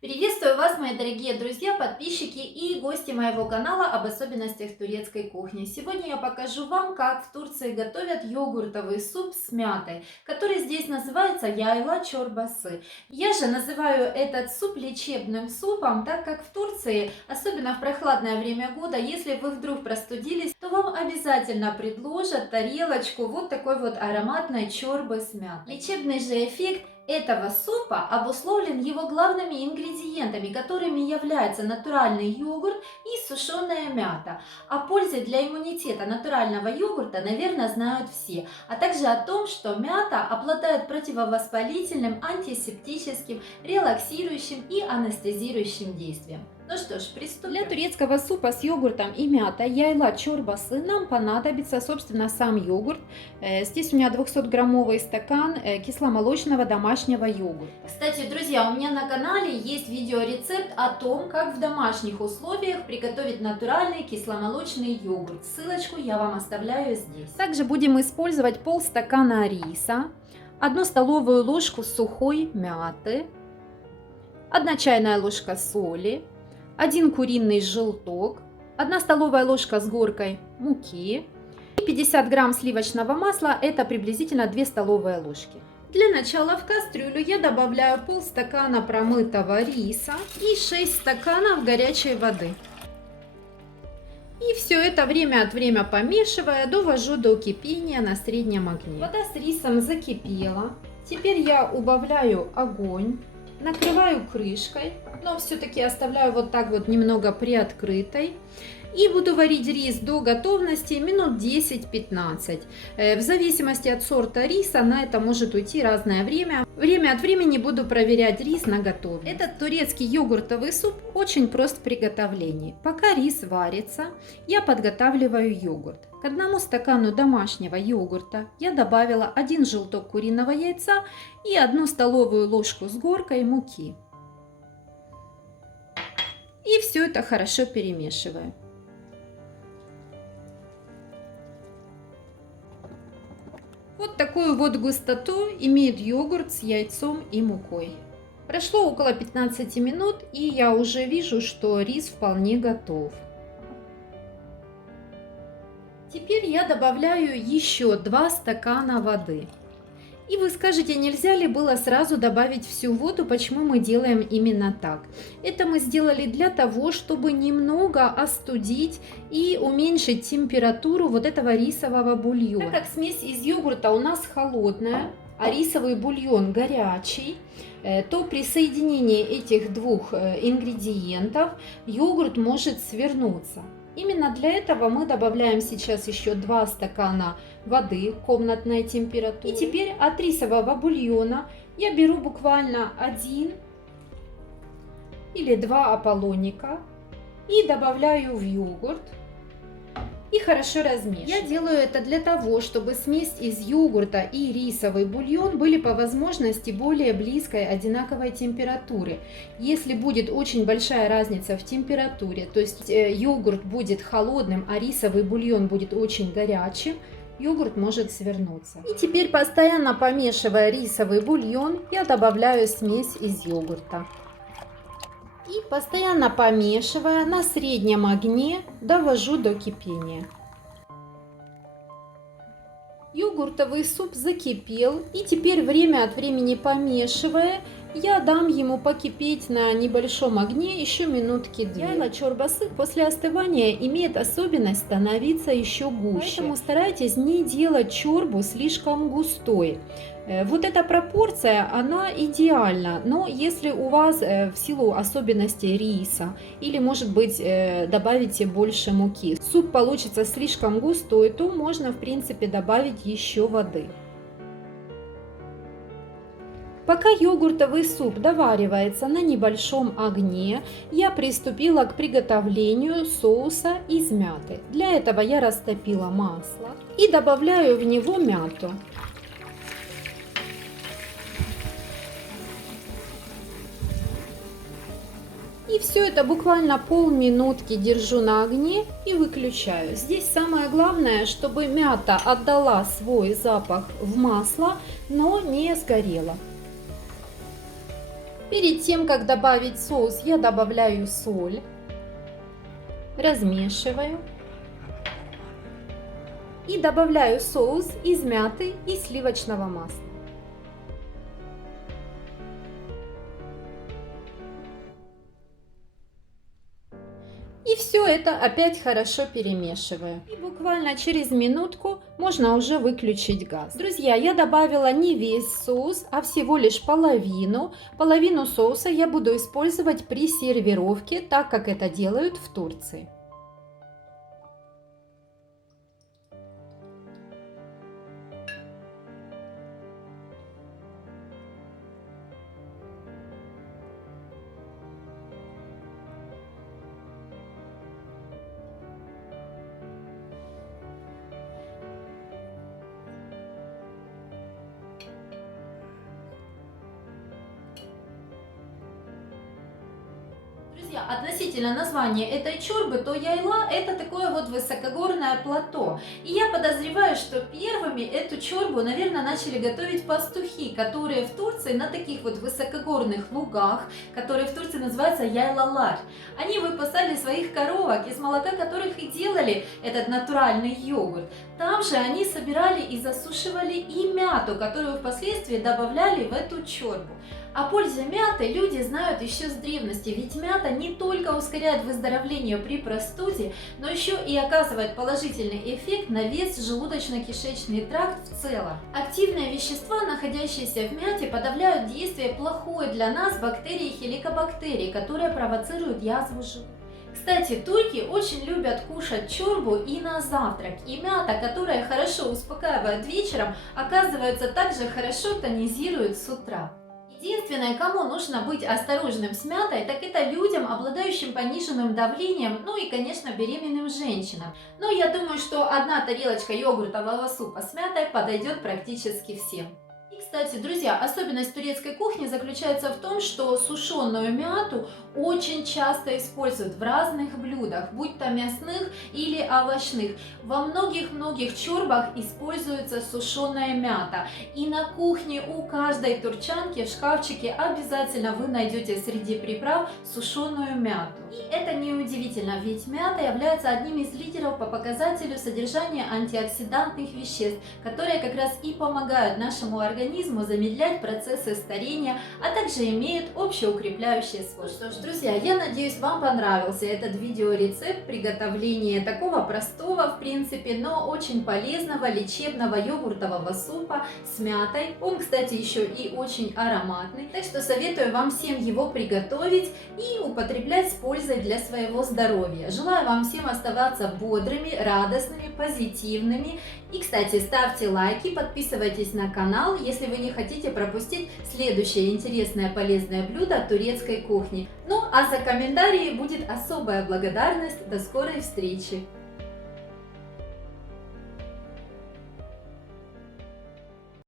Приветствую вас, мои дорогие друзья, подписчики и гости моего канала об особенностях турецкой кухни. Сегодня я покажу вам, как в Турции готовят йогуртовый суп с мятой, который здесь называется яйла чорбасы. Я же называю этот суп лечебным супом, так как в Турции, особенно в прохладное время года, если вы вдруг простудились, то вам обязательно предложат тарелочку вот такой вот ароматной чорбы с мятой. Лечебный же эффект этого супа обусловлен его главными ингредиентами, которыми являются натуральный йогурт и сушеная мята. О пользе для иммунитета натурального йогурта, наверное, знают все, а также о том, что мята обладает противовоспалительным, антисептическим, релаксирующим и анестезирующим действием. Ну что ж, приступим. Для турецкого супа с йогуртом и мятой яйла чорбасы нам понадобится, собственно, сам йогурт. Здесь у меня 200-граммовый стакан кисломолочного домашнего йогурта. Кстати, друзья, у меня на канале есть видеорецепт о том, как в домашних условиях приготовить натуральный кисломолочный йогурт. Ссылочку я вам оставляю здесь. Также будем использовать полстакана риса, 1 столовую ложку сухой мяты, 1 чайная ложка соли, 1 куриный желток, 1 столовая ложка с горкой муки и 50 грамм сливочного масла, это приблизительно 2 столовые ложки. Для начала в кастрюлю я добавляю полстакана промытого риса и 6 стаканов горячей воды. И все это время от времени помешивая, довожу до кипения на среднем огне. Вода с рисом закипела. Теперь я убавляю огонь. Накрываю крышкой, но все-таки оставляю вот так вот немного приоткрытой. И буду варить рис до готовности минут 10-15. В зависимости от сорта риса на это может уйти разное время. Время от времени буду проверять рис на готовность. Этот турецкий йогуртовый суп очень прост в приготовлении. Пока рис варится, я подготавливаю йогурт. К 1 стакану домашнего йогурта я добавила 1 желток куриного яйца и 1 столовую ложку с горкой муки. И все это хорошо перемешиваю. Вот такую вот густоту имеет йогурт с яйцом и мукой. Прошло около 15 минут, и я уже вижу, что рис вполне готов. Теперь я добавляю еще 2 стакана воды. И вы скажете, нельзя ли было сразу добавить всю воду, почему мы делаем именно так? Это мы сделали для того, чтобы немного остудить и уменьшить температуру вот этого рисового бульона. Так как смесь из йогурта у нас холодная, а рисовый бульон горячий, то при соединении этих двух ингредиентов йогурт может свернуться. Именно для этого мы добавляем сейчас еще 2 стакана воды комнатной температуры. И теперь от рисового бульона я беру буквально 1 или 2 аполлоника и добавляю в йогурт. И хорошо размешиваю. Я делаю это для того, чтобы смесь из йогурта и рисовый бульон были по возможности более близкой одинаковой температуры. Если будет очень большая разница в температуре, то есть йогурт будет холодным, а рисовый бульон будет очень горячим, йогурт может свернуться. И теперь, постоянно помешивая рисовый бульон, я добавляю смесь из йогурта. И постоянно помешивая на среднем огне довожу до кипения. Йогуртовый суп закипел, и теперь время от времени помешивая, я дам ему покипеть на небольшом огне еще минутки 2. Яйла чорбасы после остывания имеет особенность становиться еще гуще. Поэтому старайтесь не делать чорбу слишком густой. Вот эта пропорция, она идеальна, но если у вас в силу особенностей риса или, может быть, добавите больше муки, суп получится слишком густой, то можно, в принципе, добавить еще воды. Пока йогуртовый суп доваривается на небольшом огне, я приступила к приготовлению соуса из мяты. Для этого я растопила масло и добавляю в него мяту. И все это буквально полминутки держу на огне и выключаю. Здесь самое главное, чтобы мята отдала свой запах в масло, но не сгорела. Перед тем, как добавить соус, я добавляю соль, размешиваю и добавляю соус из мяты и сливочного масла. И все это опять хорошо перемешиваю. И буквально через минутку можно уже выключить газ. Друзья, я добавила не весь соус, а всего лишь половину. Половину соуса я буду использовать при сервировке, так как это делают в Турции. Друзья, относительно названия этой чорбы, то Яйла – это такое вот высокогорное плато. И я подозреваю, что первыми эту чорбу, наверное, начали готовить пастухи, которые в Турции на таких вот высокогорных лугах, которые в Турции называются яйлалар. Они выпасали своих коровок, из молока которых и делали этот натуральный йогурт. Там же они собирали и засушивали и мяту, которую впоследствии добавляли в эту чорбу. О пользе мяты люди знают еще с древности, ведь мята не только ускоряет выздоровление при простуде, но еще и оказывает положительный эффект на весь желудочно-кишечный тракт в целом. Активные вещества, находящиеся в мяте, подавляют действие плохой для нас бактерии хеликобактерии, которые провоцируют язву желудка. Кстати, турки очень любят кушать чорбу и на завтрак, и мята, которая хорошо успокаивает вечером, оказывается, также хорошо тонизирует с утра. Единственное, кому нужно быть осторожным с мятой, так это людям, обладающим пониженным давлением, ну и, конечно, беременным женщинам. Но я думаю, что одна тарелочка йогуртового супа с мятой подойдет практически всем. И, кстати, друзья, особенность турецкой кухни заключается в том, что сушеную мяту очень часто используют в разных блюдах, будь то мясных или овощных. Во многих-многих чорбах используется сушеная мята. И на кухне у каждой турчанки в шкафчике обязательно вы найдете среди приправ сушеную мяту. И это неудивительно, ведь мята является одним из лидеров по показателю содержания антиоксидантных веществ, которые как раз и помогают нашему организму замедлять процессы старения, а также имеют общеукрепляющие свойства. Ну что ж, друзья, я надеюсь, вам понравился этот видеорецепт приготовления такого простого, в принципе, но очень полезного лечебного йогуртового супа с мятой. Он, кстати, еще и очень ароматный, так что советую вам всем его приготовить и употреблять с пользой для своего здоровья. Желаю вам всем оставаться бодрыми, радостными, позитивными. И, кстати, ставьте лайки, подписывайтесь на канал, если вы не хотите пропустить следующее интересное полезное блюдо турецкой кухни. Ну а за комментарии будет особая благодарность. До скорой встречи!